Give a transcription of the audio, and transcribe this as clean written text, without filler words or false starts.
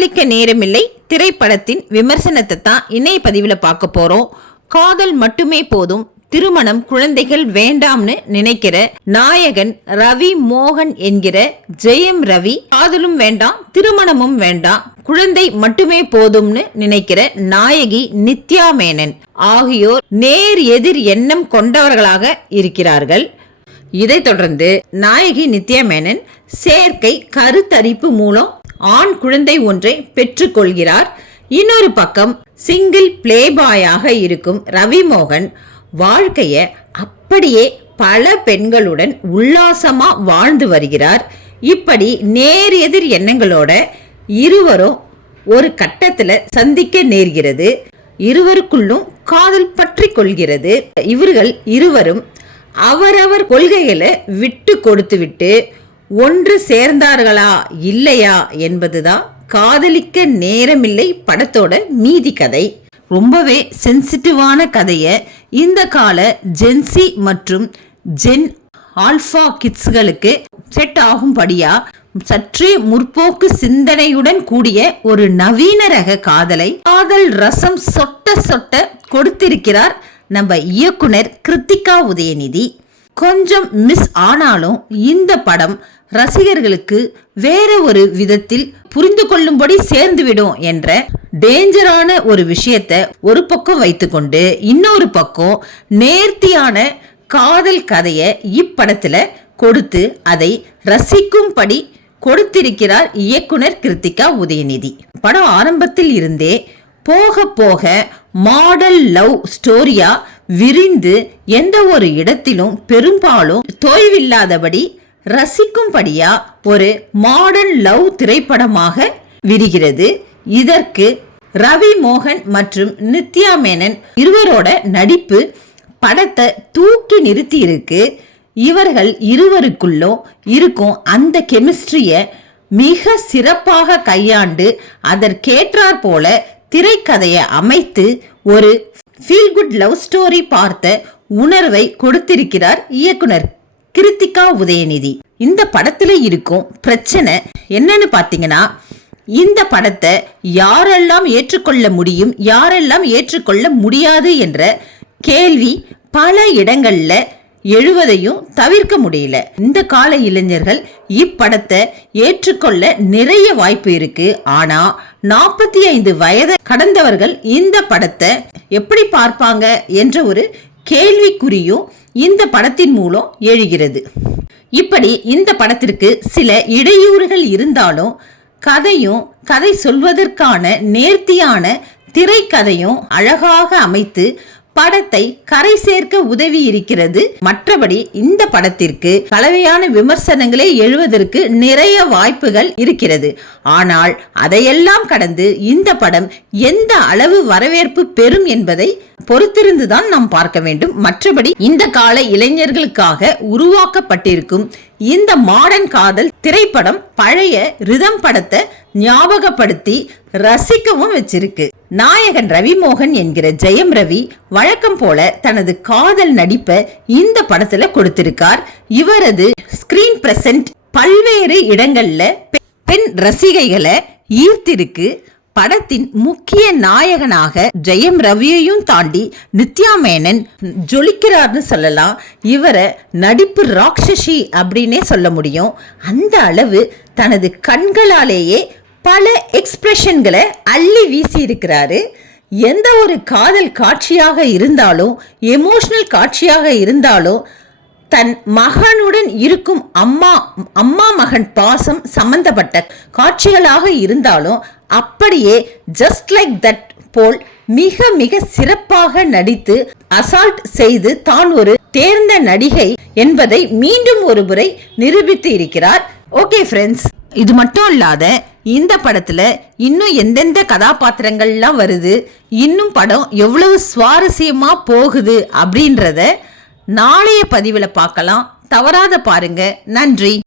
காதலிக்க நேரமில்லை திரைப்படத்தின் விமர்சனத்தை தான் இணைய பதிவுல பார்க்க போறோம். காதல் மட்டுமே போதும், திருமணம் குழந்தைகள் வேண்டாம்னு நினைக்கிற நாயகன் ரவி மோகன் என்கிற ஜெயம் ரவி, காதலும் வேண்டாம் திருமணமும் வேண்டாம் குழந்தை மட்டுமே போதும்னு நினைக்கிற நாயகி நித்யா மேனன் ஆகியோர் நேர் எதிர் எண்ணம் கொண்டவர்களாக இருக்கிறார்கள். இதைத் தொடர்ந்து நாயகி நித்யா மேனன் செயற்கை கருத்தரிப்பு மூலம் ஆண் குழந்தை ஒன்றை பெற்றுக்கொள்கிறார். இன்னொரு பக்கம் சிங்கிள் பிளேபாயாக இருக்கும் ரவி மோகன் வாழ்க்கைய அப்படியே பல பெண்களுடன் உல்லாசமா வாழ்ந்து வருகிறார். இப்படி நேர் எதிர் எண்ணங்களோட இருவரும் ஒரு கட்டத்துல சந்திக்க நேர்கிறது. இருவருக்குள்ளும் காதல் பற்றி கொள்கிறது. இவர்கள் இருவரும் அவரவர் கொள்கைகளை விட்டு கொடுத்து விட்டு ஒன்று சேர்ந்தார்களா இல்லையா என்பதுதான் காதலிக்க நேரமில்லை படத்தோட மீதி கதை. ரொம்பவே சென்சிட்டிவான கதையை இந்த கால ஜென்சி மற்றும் ஜென் ஆல்பா கிட்ஸ்களுக்கு செட் ஆகும்படியா சற்றே முற்போக்கு சிந்தனையுடன் கூடிய ஒரு நவீன ரக காதல் ரசம் சொட்ட சொட்ட கொடுத்திருக்கிறார் நம்ம இயக்குனர் கிருத்திகா உதயநிதி. கொஞ்சம் மிஸ் ஆனாலும் இந்த படம் ரசிகர்களுக்கு வேற ஒரு விதத்தில் புரிந்து கொள்ளும்படி சேர்ந்துவிடும் என்ற டேஞ்சரான ஒரு விஷயத்தை ஒரு பக்கம் வைத்துக்கொண்டு இன்னொரு பக்கம் நேர்த்தியான காதல் கதையை இப்படத்துல கொடுத்து அதை ரசிக்கும்படி கொடுத்திருக்கிறார் இயக்குனர் கிருத்திகா உதயநிதி. படம் ஆரம்பத்தில் இருந்தே போக போக மாடல் லவ் ஸ்டோரியா விரிந்து எந்த ஒரு இடத்திலும் பெரும்பாலும் தொய்வில்லாதபடி ரசிக்கும்படியா ஒரு மாடர்ன் லவ் திரைப்படமாக விரிகிறது. இதற்கு ரவி மோகன் மற்றும் நித்யா மேனன் இருவரோட நடிப்பு படத்தை தூக்கி நிறுத்தி இருக்கு. இவர்கள் இருவருக்குள்ளும் இருக்கும் அந்த கெமிஸ்ட்ரிய மிக சிறப்பாக கையாண்டு அதற்கேற்றாற் போல திரைக்கதையை அமைத்து ஒரு ஃபீல் குட் லவ் ஸ்டோரி பார்த்த உணர்வை கொடுத்திருக்கிறார் இயக்குனர் கிருத்திகா உதயநிதி. இந்த படத்துல இருக்கும் பிரச்சனை என்னன்னு பாத்தீங்கன்னா, இந்த படத்தை யாரெல்லாம் ஏற்றுக்கொள்ள முடியும் யாரெல்லாம் ஏற்றுக்கொள்ள முடியாது என்ற கேள்வி பல இடங்கள்ல எழுவதையும் தவிர்க்க முடியல. இந்த கால இளைஞர்கள் இப்படத்தை ஏற்றுக்கொள்ள நிறைய வாய்ப்பு இருக்கு. ஆனா 45 வயது கடந்தவர்கள் இந்த படத்தை எப்படி பார்ப்பாங்க என்ற ஒரு கேள்விக்குறியும் இந்த படத்தின் மூலம் எழுகிறது. இப்படி இந்த படத்திற்கு சில இடையூறுகள் இருந்தாலும் கதை சொல்வதற்கான நேர்த்தியான திரைக்கதையும் அழகாக அமைத்து படத்தை கரை சேர்க்க உதவி இருக்கிறது. மற்றபடி இந்த படத்திற்கு கலவையான விமர்சனங்களே எழுவதற்கு நிறைய வாய்ப்புகள் இருக்கிறது. ஆனால் அதையெல்லாம் கடந்து இந்த படம் எந்த அளவு வரவேற்பு பெறும் என்பதை பொறுத்திருந்துதான் நாம் பார்க்க வேண்டும். மற்றபடி இந்த கால இளைஞர்களுக்காக உருவாக்கப்பட்டிருக்கும் இந்த மாடர்ன் காதல் திரைப்படம் பழைய ரிதம் படத்தை ஞாபகப்படுத்தி ரசிக்கவும் வச்சிருக்கு. நாயகன் ரவி மோகன் என்கிற ஜெயம் ரவி வழக்கம் போல தனது காதல் நடிப்பை இந்த படத்துல கொடுத்திருக்கார். இவரது ஸ்கிரீன் பிரசன்ட் பல்வேறு இடங்கள்ல பெண் ரசிகைகளை ஈர்த்திருக்கு. படத்தின் முக்கிய நாயகனாக ஜெயம் ரவியையும் தாண்டி நித்யா மேனன் ஜொலிக்கிறார்னு சொல்லலாம். இவரை நடிப்பு ராட்சசி அப்படின்னே சொல்ல முடியும். அந்த அளவு தனது கண்களாலேயே பல எக்ஸ்பிரஷன்களை அள்ளி வீசி இருக்கிறாரு. எந்த ஒரு காதல் காட்சியாக இருந்தாலும் எமோஷனல் காட்சியாக இருந்தாலும் தன் மகனுடன் இருக்கும் அம்மா மகன் பாசம் சம்பந்தப்பட்ட காட்சிகளாக இருந்தாலும் அப்படியே ஜஸ்ட் லைக் தட் போல் மிக மிக சிறப்பாக நடித்து அசால்ட் செய்து தான் ஒரு தேர்ந்த நடிகை என்பதை மீண்டும் ஒரு முறை நிரூபித்து இருக்கிறார். ஓகே ஃப்ரெண்ட்ஸ், இது மட்டும் இல்லாத இந்த படத்துல இன்னும் எந்தெந்த கதாபாத்திரங்கள்லாம் வருது, இன்னும் படம் எவ்வளவு சுவாரஸ்யமா போகுது அப்படின்றத நாளைய பதிவுல பார்க்கலாம். தவறாத பாருங்க. நன்றி.